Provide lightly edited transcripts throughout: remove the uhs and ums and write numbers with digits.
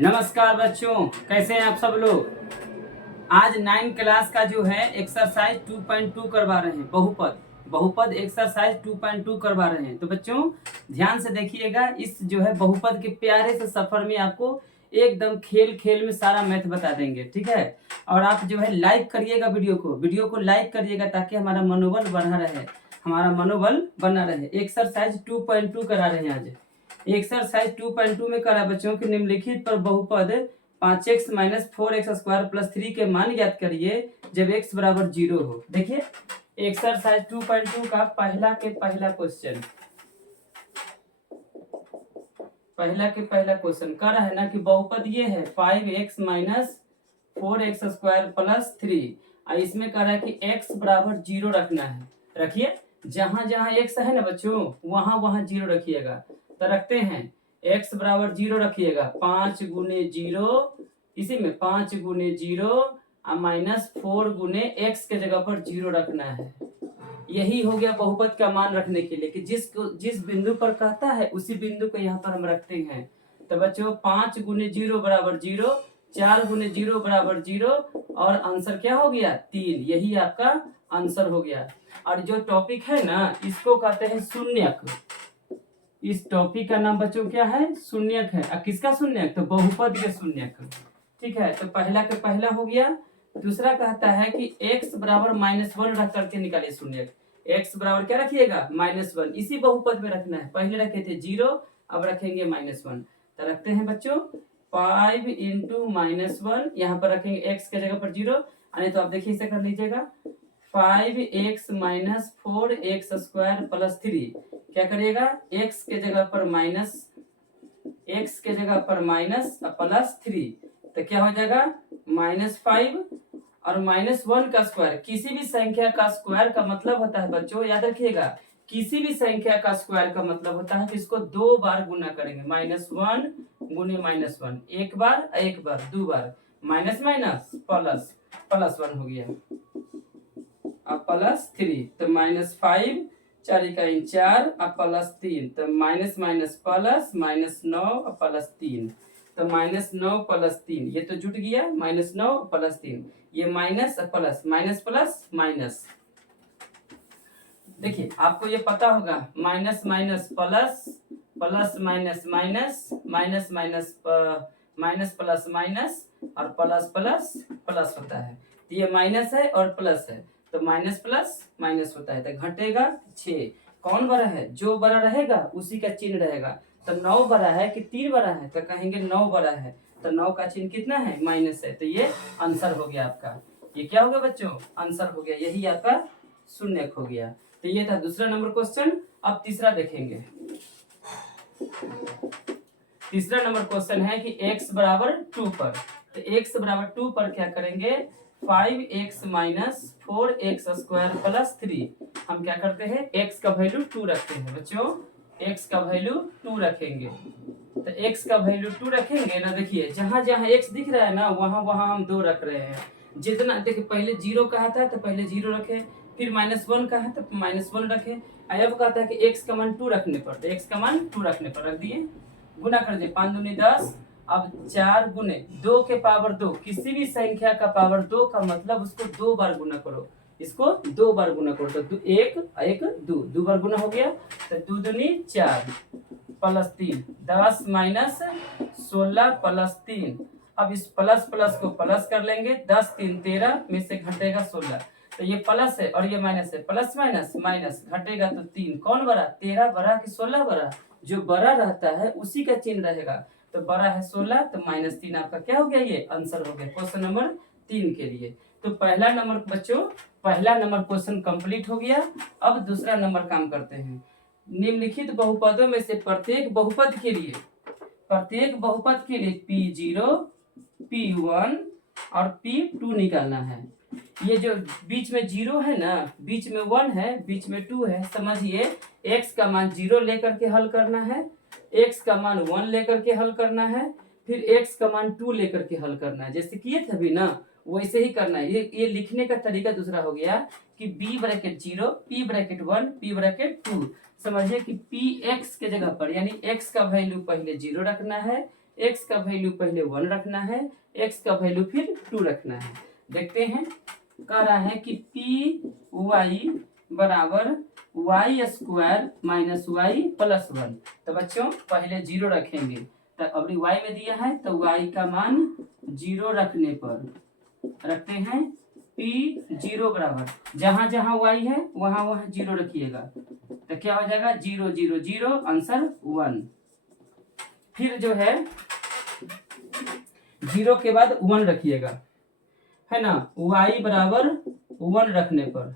नमस्कार बच्चों, कैसे हैं आप सब लोग। आज 9 क्लास का जो है एक्सरसाइज 2.2 करवा रहे हैं। बहुपद एक्सरसाइज 2.2 करवा रहे हैं। तो बच्चों ध्यान से देखिएगा, इस जो है बहुपद के प्यारे से सफर में आपको एकदम खेल खेल में सारा मैथ बता देंगे, ठीक है। और आप जो है लाइक करिएगा, वीडियो को लाइक करिएगा ताकि हमारा मनोबल बना रहे। एक्सरसाइज 2.2 करा रहे हैं आज। एक्सरसाइज 2.2 में करा बच्चों की निम्नलिखित पर बहुपद 5x minus 4x square plus 3 के मान ज्ञात करिए जब x बराबर 0 हो। देखिए एक्सरसाइज 2.2 का पहला क्वेश्चन कर रहा है ना कि बहुपद ये है 5x minus 4x square plus 3। इसमें कह रहा है कि x बराबर 0 रखना है। रखिए, जहां जहां x है ना बच्चों वहां वहां 0 रखिएगा। तो रखते हैं x बराबर 0 रखिएगा। 5 गुने 0, इसी में 5 गुने 0 माइनस 4 गुने x के जगह पर 0 रखना है। यही हो गया बहुपद का मान रखने के लिए कि जिस बिंदु पर कहता है उसी बिंदु को यहाँ पर हम रखते हैं। तो बच्चों 5 गुने 0 बराबर 0, 4 गुने 0 बराबर 0 और आंसर क्या हो गया 3। यही आपका आंसर हो गया। और जो टॉपिक है ना इसको कहते हैं शून्यक। इस टॉपिक का नाम बच्चों क्या है, शून्यक है। किसका शून्यक, तो बहुपद के शून्यक, ठीक है। तो पहला के पहला हो गया। दूसरा कहता है कि x बराबर -1 रख करके निकालिए शून्यक। x बराबर क्या रखिएगा -1, इसी बहुपद में रखना है। पहले रखे थे 0, अब रखेंगे -1। तो रखते हैं बच्चों 5 इंटू -1, यहाँ पर रखेंगे x के जगह पर 0। तो आप देखिए इसे कर लीजिएगा 5x minus 4x square plus 3। क्या करिएगा x के जगह पर माइनस प्लस 3, तो क्या हो जाएगा -5 और -1 का स्क्वायर। किसी भी संख्या का स्क्वायर का मतलब होता है बच्चों, याद रखिएगा, किसी भी संख्या का स्क्वायर का मतलब होता है कि इसको 2 बार गुना करेंगे। -1 गुने -1, एक बार 2 बार, माइनस माइनस प्लस प्लस 1 हो गया अब प्लस 3। तो -5 4 × 4 अब प्लस 3, तो माइनस माइनस प्लस -9 प्लस 3। तो -9 प्लस 3 ये तो जुट गया, -9 प्लस 3, ये minus plus minus plus minus. देखिए आपको ये पता होगा minus minus plus, plus minus minus, minus minus minus plus minus और प्लस प्लस प्लस होता है। तो ये माइनस है और प्लस है, तो माइनस प्लस माइनस होता है। तो घटेगा 6। कौन बड़ा है, जो बड़ा रहेगा उसी का चिन्ह रहेगा। तो 9 बड़ा है कि 3 बड़ा है, तो कहेंगे 9 बड़ा है। तो 9 का चिन्ह कितना है, माइनस है। तो ये आंसर हो गया आपका। ये क्या हो गया बच्चों, आंसर हो गया। यही आपका शून्यक हो गया। तो ये था दूसरा नंबर क्वेश्चन। अब तीसरा देखेंगे। तीसरा नंबर क्वेश्चन है कि x बराबर 2 पर। तो x बराबर 2 पर क्या करेंगे 5x minus 4x square plus 3। हम क्या करते हैं x का वैल्यू 2 रखते हैं बच्चों, x का वैल्यू 2 रखेंगे। तो x का वैल्यू 2 रखेंगे ना, देखिए जहां जहां x दिख रहा है ना वहां वहां हम 2 रख रहे हैं। जितना देखिए पहले 0 कहा था तो पहले 0 रखे, फिर -1 का है तो -1 रखे। अब कहता है कि x का मान 2 रखने पर, तो x का मान 2 रखने पर रख दिए। गुना कर दिए 5 दूनी 10। अब 4 गुने 2 के पावर 2, किसी भी संख्या का पावर 2 का मतलब उसको 2 बार गुना करो, इसको 2 बार गुना करो। तो 1 2 बार गुना हो गया। तो 2 दूनी 4 प्लस 3, 10 माइनस 16 प्लस 3। अब इस प्लस प्लस को प्लस कर लेंगे, 10 3 13 में से घटेगा 16। तो ये प्लस है और ये माइनस है, प्लस माइनस माइनस घटेगा तो 3। कौन बड़ा, 13 बड़ा कि 16 बड़ा, जो बड़ा रहता है उसी का चिन्ह रहेगा। तो बड़ा है 16, तो -3 आपका क्या हो गया, ये आंसर हो गया क्वेश्चन नंबर 3 के लिए। तो पहला नंबर बच्चों, पहला नंबर क्वेश्चन कंप्लीट हो गया। अब दूसरा नंबर काम करते हैं। निम्नलिखित बहुपदों में से प्रत्येक बहुपद के लिए P0, P1 और P2 निकालना है। ये जो बीच में 0 है ना, बीच में 1 है, बीच में 2 है, समझिए x का मान 0 लेकर के हल करना है, x का मान 1 लेकर के हल करना है, फिर x का मान 2 लेकर के हल करना है। जैसे किए थे अभी ना वैसे ही करना है। ये लिखने का तरीका दूसरा हो गया कि b bracket 0, p bracket 1, p bracket 2। समझिए कि p x के जगह पर यानी x का वैल्यू पहले 0 रखना है, x का वैल्यू पहले 1 रखना है, x का वैल्यू फिर 2 रखना है। देखते हैं, कह रहा है कि पी वाई बराबर Y square minus Y plus 1। तो बच्चों पहले 0 रखेंगे, तो अभी y में दिया है तो y का मान 0 रखने पर रखते हैं p 0 बराबर जहां जहां y है वहां वहां 0 रखिएगा, तो क्या हो जाएगा 0 0 0 आंसर 1। फिर जो है 0 के बाद 1 रखिएगा, है ना, y बराबर 1 रखने पर,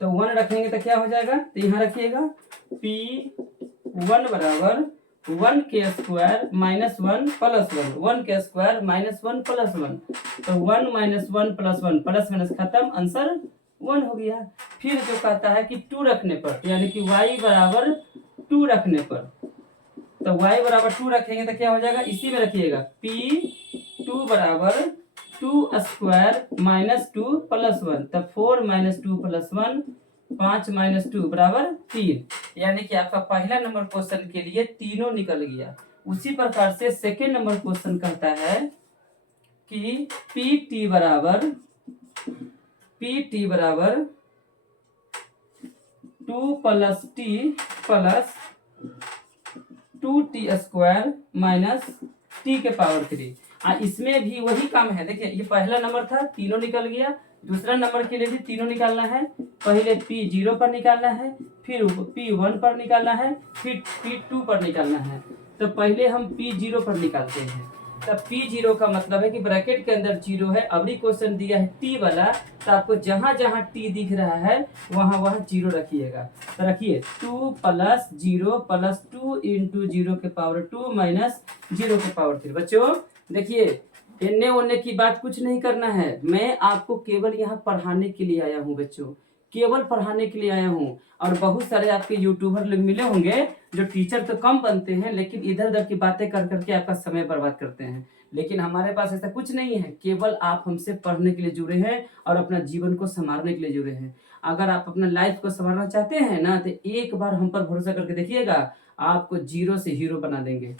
तो 1 रखेंगे तो क्या हो जाएगा, तो यहाँ रखिएगा p1 बराबर 1 के स्क्वायर माइनस 1 प्लस 1, 1 के स्क्वायर माइनस 1 प्लस 1, तो 1 माइनस 1 प्लस 1, प्लस माइनस खत्म, आंसर 1 हो गया। फिर जो कहता है कि 2 रखने पर, यानी कि y बराबर 2 रखने पर, तो y बराबर 2 रखेंगे तो क्या हो जाएगा, इसी में रखिएगा p2 बराबर 2 स्क्वायर माइनस 2 प्लस 1, तब 4 माइनस 2 प्लस 1, 5 माइनस 2 बराबर 3। यानी कि आपका पहला नंबर क्वेश्चन के लिए तीनों निकल गया। उसी प्रकार से सेकेंड नंबर क्वेश्चन कहता है कि पी टी बराबर 2 plus T plus 2t square minus T के पावर 3। इसमें भी वही काम है। देखिए ये पहला नंबर था, तीनों निकल गया। दूसरा नंबर के लिए भी तीनों निकालना है। पहले p0 पर निकालना है, फिर p1 पर निकालना है, फिर p2 पर निकालना है। तो पहले हम p0 पर निकालते हैं। तब p0 का मतलब है कि ब्रैकेट के अंदर 0 है। अगली क्वेश्चन दिया है t वाला, तो आपको जहां जहां t दिख रहा है वहां वहां 0 रखिएगा। तो रखिए 2 प्लस 0 प्लस 2 इंटू 0 के पावर 2 माइनस 0 के पावर 3। बच्चों देखिए इन्ने उन्ने की बात कुछ नहीं करना है। मैं आपको केवल यहाँ पढ़ाने के लिए आया हूँ बच्चों, केवल पढ़ाने के लिए आया हूँ। और बहुत सारे आपके यूट्यूबर लोग मिले होंगे जो टीचर तो कम बनते हैं, लेकिन इधर उधर की बातें कर करके आपका समय बर्बाद करते हैं। लेकिन हमारे पास ऐसा कुछ नहीं है, केवल आप हमसे पढ़ने के लिए जुड़े हैं और अपना जीवन को संवारने के लिए जुड़े हैं। अगर आप अपना लाइफ को संवारना चाहते हैं ना, तो एक बार हम पर भरोसा करके देखिएगा, आपको 0 से हीरो बना देंगे।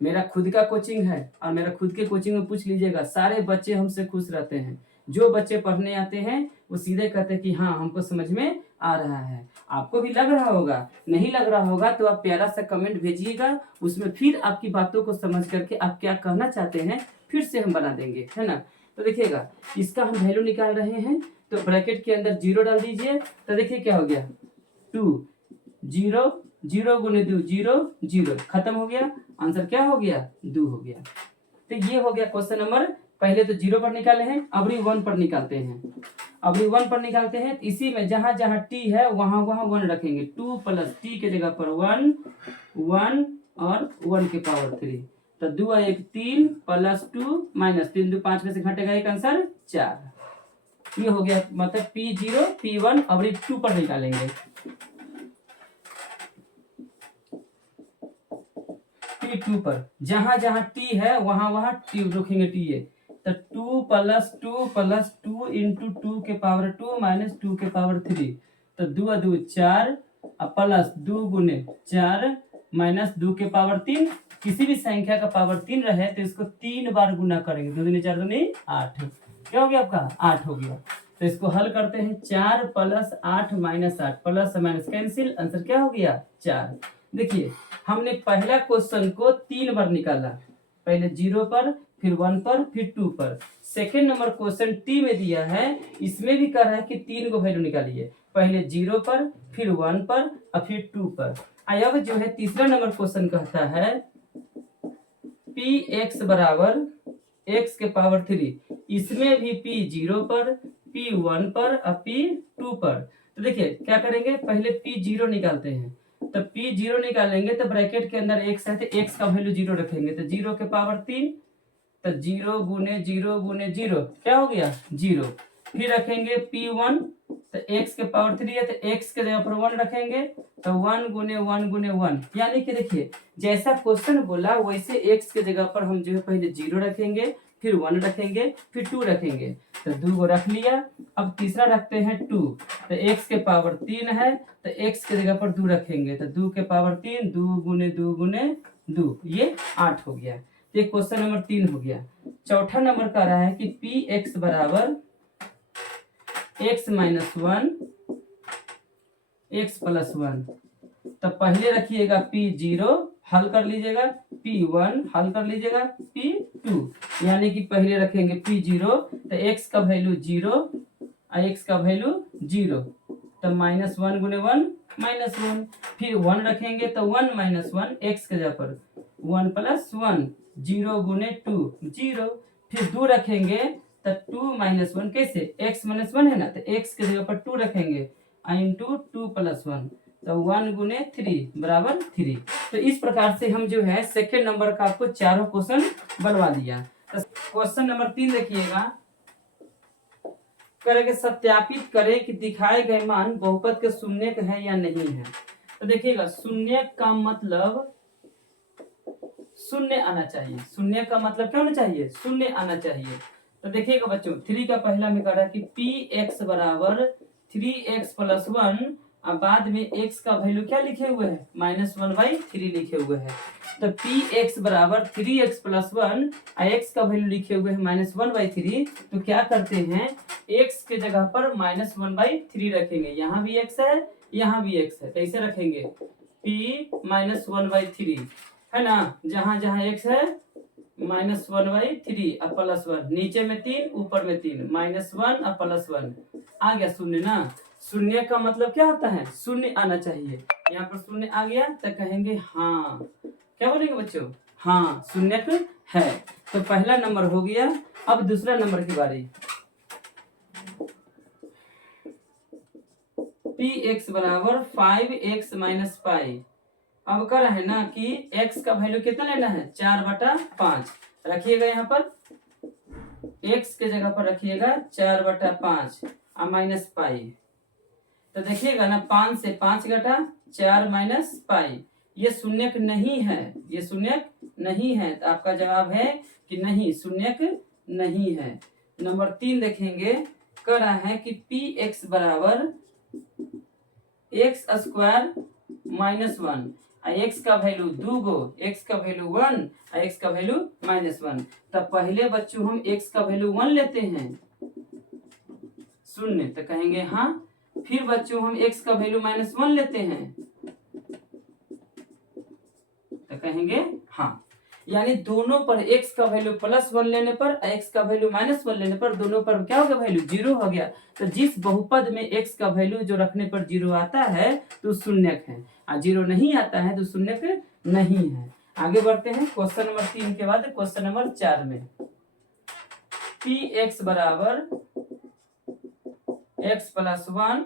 मेरा खुद का कोचिंग है और मेरा खुद के कोचिंग में पूछ लीजिएगा, सारे बच्चे हमसे खुश रहते हैं। जो बच्चे पढ़ने आते हैं वो सीधे कहते हैं कि हाँ हमको समझ में आ रहा है। आपको भी लग रहा होगा, नहीं लग रहा होगा तो आप प्यारा सा कमेंट भेजिएगा, उसमें फिर आपकी बातों को समझ करके आप क्या कहना चाहते हैं फिर से हम बना देंगे, है ना। तो देखिएगा इसका हम वैल्यू निकाल रहे हैं, तो ब्रैकेट के अंदर 0 डाल दीजिए। तो देखिए क्या हो गया, 2 0 0 गुने 2 0 0, खत्म हो गया। आंसर क्या हो गया, 2 हो गया। तो ये हो गया क्वेश्चन नंबर। पहले तो 0 पर निकाले हैं, अब 1 पर निकालते हैं। अब 1 पर निकालते हैं, इसी में जहां जहां t है वहां वहां 1 रखेंगे। 2 प्लस t के जगह पर 1 1 और 1 के पावर 3, तो 2 1 3 प्लस 2 माइनस 3 2 5 में से घटेगा एक, आंसर 4। ये हो गया, मतलब p0 p1 अब 2 पर निकालेंगे। p2 पर जहां जहां t है वहां वहां t रखेंगे, t है तो 2 प्लस 2 इंटू 2 के पावर 2 माइनस 2 के पावर 3, तो 2 2 4 प्लस 2 गुने 4 माइनस 2 के पावर 3। किसी भी संख्या का पावर 3 रहे तो इसको 3 बार गुना करेंगे, 2 दूनी 4 दूनी 8। क्या हो गया आपका, 8 हो गया। तो इसको हल करते हैं, 4 plus 8 minus 8, plus minus cancel, answer क्या हो गया 4। देखिए हमने पहला क्वेश्चन को 3 बार निकाला, पहले 0 पर, फिर 1 पर, फिर 2 पर। सेकेंड नंबर क्वेश्चन टी में दिया है, इसमें भी कह रहा है कि 3 को वैल्यू निकालिए, पहले 0 पर, फिर 1 पर और फिर 2 पर। अब जो है तीसरा नंबर क्वेश्चन कहता है पी एक्स बराबर x के पावर 3, इसमें भी p0 पर, p1 पर और p2 पर। तो देखिए क्या करेंगे, पहले p0 निकालते हैं। तो p0 निकालेंगे तो ब्रैकेट के अंदर x है, तो x का वैल्यू 0 रखेंगे, तो 0 के पावर 3, तो 0 गुने 0 गुने 0 क्या हो गया 0। फिर रखेंगे p1, तो x के पावर 3 है, तो x के जगह पर 1 रखेंगे, तो 1 गुने 1 गुने 1। यानी कि देखिए जैसा क्वेश्चन बोला वैसे x के जगह पर हम जो है पहले 0 रखेंगे, फिर 1 रखेंगे, फिर 2 रखेंगे, तो 2 को रख लिया। अब तीसरा रखते हैं 2, तो x के पावर 3 है, तो x के जगह पर 2 रखेंगे, तो 2 के पावर 3, 2 गुने 2, ये 8 हो गया। ये क्वेश्चन नंबर 3 हो गया। चौथा नंबर कह रहा है कि पी एक्स बराबर x माइनस 1 x प्लस 1। तो पहले रखिएगा P0 हल कर लीजिएगा, P1 हल कर लीजिएगा, P2 यानी कि पहले रखेंगे P0 तो x का वैल्यू 0 और x का वैल्यू 0, तो -1 गुने 1 -1। फिर 1 रखेंगे तो 1 माइनस 1 x के जगह पर 1 प्लस 1, 0 गुने 2 0। फिर 2 रखेंगे तो 2 माइनस 1 कैसे, x माइनस 1 है ना, तो x के जगह पर 2 रखेंगे इंटू 2 प्लस 1, तो 1 गुने 3 बराबर 3। तो इस प्रकार से हम जो है सेकेंड नंबर का आपको चारों क्वेश्चन बनवा दिया। तो क्वेश्चन नंबर 3 देखिएगा, करके सत्यापित करें कि दिखाए गए मान बहुपद के शून्य है या नहीं है। तो देखिएगा शून्य का मतलब शून्य आना चाहिए, शून्य का मतलब क्या होना चाहिए, शून्य आना चाहिए। तो देखिएगा बच्चों 3 का पहला में कह रहा है कि पी एक्स बराबर 3x प्लस 1, अब बाद में x का वैल्यू क्या लिखे हुए हैं, -1/3 लिखे हुए हैं। तो पी एक्स बराबर 3x प्लस 1 और x का वैल्यू लिखे हुए हैं -1/3। तो क्या करते हैं, x के जगह पर -1/3 रखेंगे, यहाँ भी x है यहाँ भी x है, तो ऐसे रखेंगे p -1/3 है ना, जहां जहां x है -1/3 और प्लस 1, नीचे में 3 ऊपर में 3, -1 और प्लस 1 आ गया शून्य ना। शून्य का मतलब क्या होता है, शून्य आना चाहिए। यहाँ पर शून्य आ गया तो कहेंगे हाँ, क्या बोलेंगे बच्चों, हाँ शून्य है। तो पहला नंबर हो गया। अब दूसरा नंबर की बारी, पी एक्स बराबर 5x माइनस पाई। अब कर है ना कि x का वैल्यू कितना लेना है, 4/5 रखिएगा, यहाँ पर x के जगह पर रखिएगा 4/5 और माइनस पाई। तो देखिएगा ना 5 से 5 घटा 4 माइनस पाई, ये शून्यक नहीं है, ये शून्यक नहीं है। तो आपका जवाब है कि नहीं, शून्यक नहीं है। नंबर 3 देखेंगे, कह रहा है कि पी एक्स बराबर x स्क्वायर -1 x का वैल्यू 2 गो, x का वैल्यू 1 और x का वैल्यू -1। तब पहले बच्चों हम x का वैल्यू 1 लेते हैं शून्य, तो कहेंगे हाँ। फिर बच्चों हम x का वैल्यू -1 लेते हैं, तो कहेंगे हाँ। यानी दोनों पर x का वैल्यू +1 लेने पर x का वैल्यू -1 लेने पर दोनों पर क्या हो गया, वैल्यू 0 हो गया। तो जिस बहुपद में x का वैल्यू जो रखने पर 0 आता है तो शून्यक है, और 0 नहीं आता है तो शून्यक नहीं है। आगे बढ़ते हैं क्वेश्चन नंबर 3 के बाद क्वेश्चन नंबर 4 में, पी एक्स बराबर x प्लस 1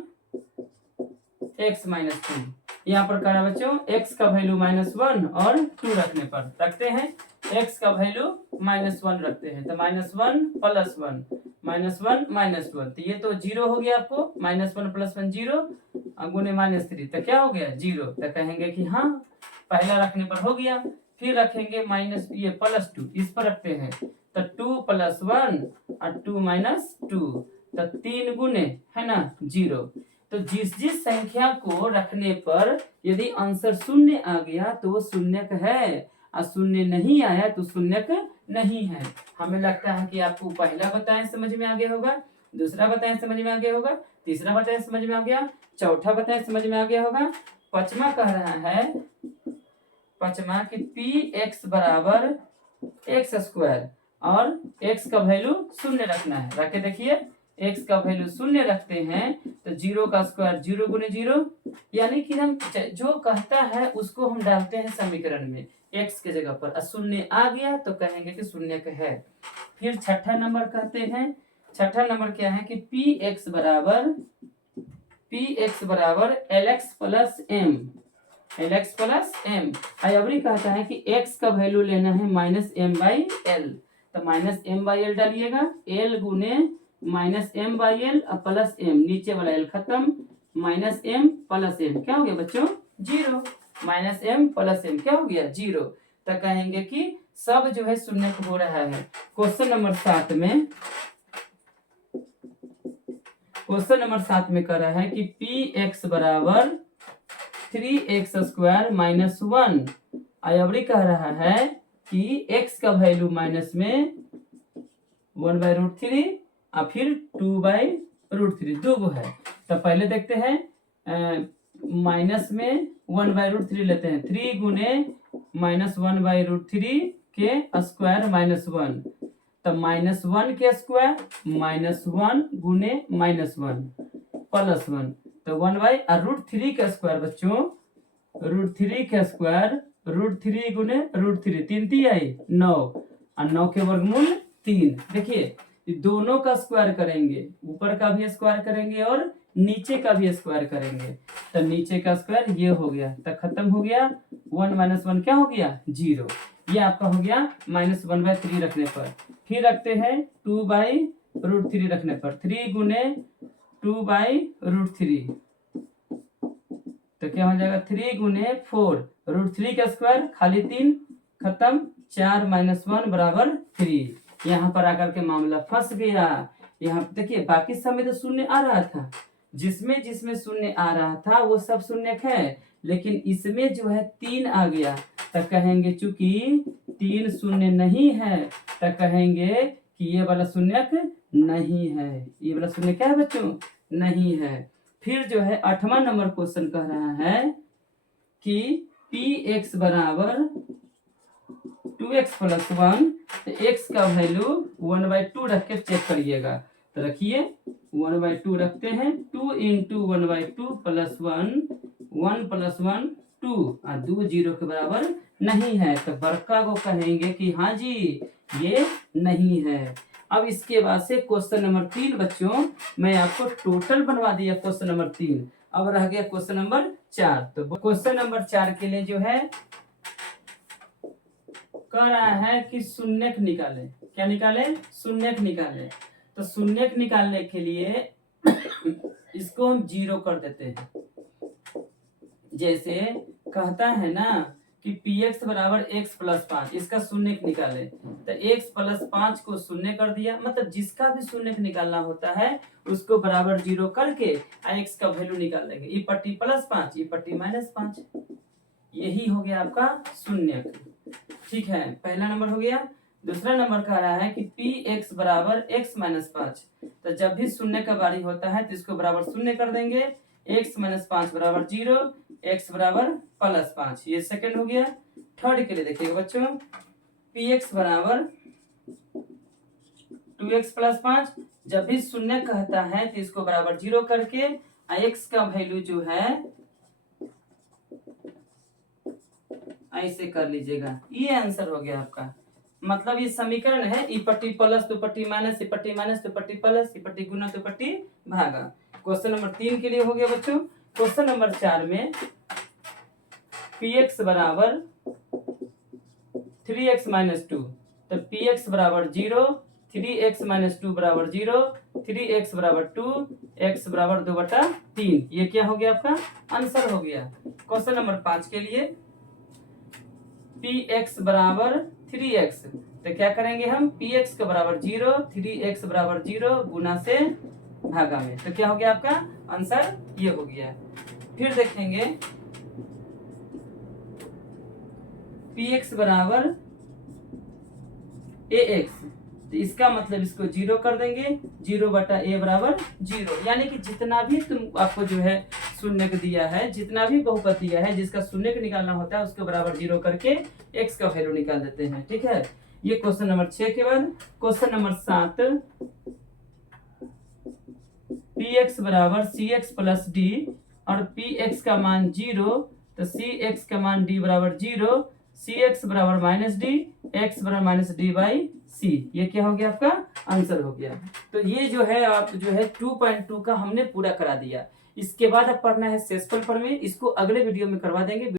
x माइनस 2। यहाँ पर कहा बच्चों x का वैल्यू -1 और 2 रखने पर रखते हैं, x का वैल्यू -1 रखते हैं, तो -1 प्लस 1 -1 -1, तो ये तो 0 हो गया आपको, -1 + 1 0 गुने -3, तो क्या हो गया 0। तो कहेंगे कि हाँ पहला रखने पर हो गया। फिर रखेंगे +2 इस पर रखते हैं, तो 2 + 1 और 2 - 2, तो 3 गुने है ना 0। तो जिस जिस संख्या को रखने पर यदि आंसर शून्य आ गया तो वो शून्यक है, और शून्य नहीं आया तो शून्यक नहीं है। हमें लगता है कि आपको पहला बताएं समझ में आ गया होगा, दूसरा बताएं समझ में आ गया होगा, तीसरा बताएं समझ में आ गया, चौथा बताएं समझ में आ गया होगा। पांचवा कह रहा है, पांचवा कि पी एक्स बराबर एक्स स्क्वायर और x का वैल्यू शून्य रखना है। रखे देखिए x का वैल्यू शून्य रखते हैं तो 0 का स्क्वायर 0 गुने 0, यानी कि हम जो कहता है उसको हम डालते हैं समीकरण में x के जगह पर, शून्य आ गया तो कहेंगे कि शून्य का है। फिर छठा नंबर कहते हैं, छठा नंबर क्या है कि पी एक्स बराबर lx plus m, lx plus m। अबरी कहता है कि x का वैल्यू लेना है -m/l, तो -m/l डालिएगा, l गुने -m/l प्लस m, नीचे वाला l खत्म, -m प्लस m क्या हो गया बच्चों 0, -m प्लस m क्या हो गया 0। तो कहेंगे कि सब जो है शून्य हो रहा है। क्वेश्चन नंबर 7 में, क्वेश्चन नंबर 7 में कह रहा है कि पी एक्स बराबर 3x² - 1 अवरी कह रहा है कि x का वैल्यू माइनस में 1/√3 और फिर 2/√3 दो गो है। तो पहले देखते हैं माइनस में 1/√3 लेते हैं। 3 गुने -1/√3 के स्क्वायर -1, तो -1 के स्क्वायर -1 गुने -1 +1, तो 1/√3 का स्क्वायर बच्चों, √3 का स्क्वायर √3 गुने √3, 3 3 आई 9 और 9 के वर्गमूल 3। देखिए दोनों का स्क्वायर करेंगे, ऊपर का भी स्क्वायर करेंगे और नीचे का भी स्क्वायर करेंगे। तो नीचे का स्क्वायर ये हो गया, तो खत्म हो गया। 1 - 1 क्या हो गया 0। ये आपका हो गया -1/3 रखने पर। फिर रखते हैं 2/√3 रखने पर, 3 गुने 2/√3, तो क्या हो जाएगा 3 गुने 4, √3 का स्क्वायर खाली 3, खत्म। 4 - 1 बराबर 3। यहाँ पर आकर के मामला फंस गया। यहाँ देखिए बाकी सब में तो शून्य आ रहा था, जिसमें जिसमें शून्य आ रहा था वो सब शून्य है, लेकिन इसमें जो है 3 आ गया, तो कहेंगे चूंकि 3 शून्य नहीं है, तो कहेंगे कि ये वाला शून्यक नहीं है। ये वाला शून्य क्या है बच्चों, नहीं है। फिर जो है 8वां नंबर क्वेश्चन कह रहा है कि px बराबर 2x + 1, तो x का वैल्यू 1/2 रख के चेक करिएगा। तो रखिए 1/2 रखते हैं। 2 × 1/2 + 1, 1 + 1 2 और 2 0 के बराबर नहीं है, तो बड़का को कहेंगे कि हाँ जी ये नहीं है। अब इसके बाद से क्वेश्चन नंबर 3 बच्चों, मैं आपको टोटल बनवा दिया क्वेश्चन नंबर 3। अब रह गया क्वेश्चन नंबर 4। तो क्वेश्चन नंबर 4 के लिए जो है कह रहा है कि शून्यक निकालें। क्या निकाले, शून्यक निकालें। तो शून्यक निकालने के लिए इसको हम 0 कर देते हैं। जैसे कहता है ना कि px बराबर x + 5, इसका शून्यक निकाले, तो x + 5 को शून्य कर दिया। मतलब जिसका भी शून्यक निकालना होता है उसको बराबर 0 करके x का वैल्यू निकाल लेंगे। ई पट्टी +5, ई पट्टी -5, यही हो गया आपका शून्यक। ठीक है, पहला नंबर हो गया। दूसरा नंबर कह रहा है कि px बराबर x - 5, तो जब भी शून्य का बारी होता है तो इसको बराबर शून्य कर देंगे। x - 5 बराबर 0, x बराबर +5, ये सेकंड हो गया। थर्ड के लिए देखिएगा बच्चों, px बराबर 2x + 5, जब भी शून्य कहता है तो इसको बराबर 0 करके x का वैल्यू जो है ऐसे कर लीजिएगा। ये आंसर हो गया आपका। मतलब ये समीकरण है, ई पट्टी प्लस दो पट्टी माइनस, ई पट्टी माइनस दो पट्टी प्लस, ई पट्टी गुना दो पट्टी भागा। क्वेश्चन नंबर 3 के लिए हो गया बच्चों। क्वेश्चन नंबर 4 में px बराबर 3x - 2, तो px बराबर 0, 3x - 2 बराबर 0, 3x बराबर 2, x बराबर 2/3। ये क्या हो गया आपका आंसर हो गया। क्वेश्चन नंबर 5 के लिए px बराबर 3x, तो क्या करेंगे हम, px का बराबर 0, 3x बराबर 0 गुना से भागा में, तो क्या हो गया आपका आंसर ये हो गया। फिर देखेंगे px बराबर ax, तो इसका मतलब इसको 0 कर देंगे। 0/a बराबर 0, यानी कि जितना भी तुम आपको जो है शून्य दिया है, जितना भी बहुपद दिया है, जिसका शून्य निकालना होता है उसको बराबर 0 करके x का वैल्यू निकाल देते हैं। ठीक है, ये क्वेश्चन नंबर 6 के बाद क्वेश्चन नंबर 7, px बराबर cx + d और px का मान 0, तो cx का मान d बराबर 0, cx बराबर -d, x बराबर -d/c। ये क्या हो गया आपका आंसर हो गया। तो ये जो है आप जो है 2.2 का हमने पूरा करा दिया। इसके बाद अब पढ़ना है शेषफल प्रमेय, इसको अगले वीडियो में करवा देंगे।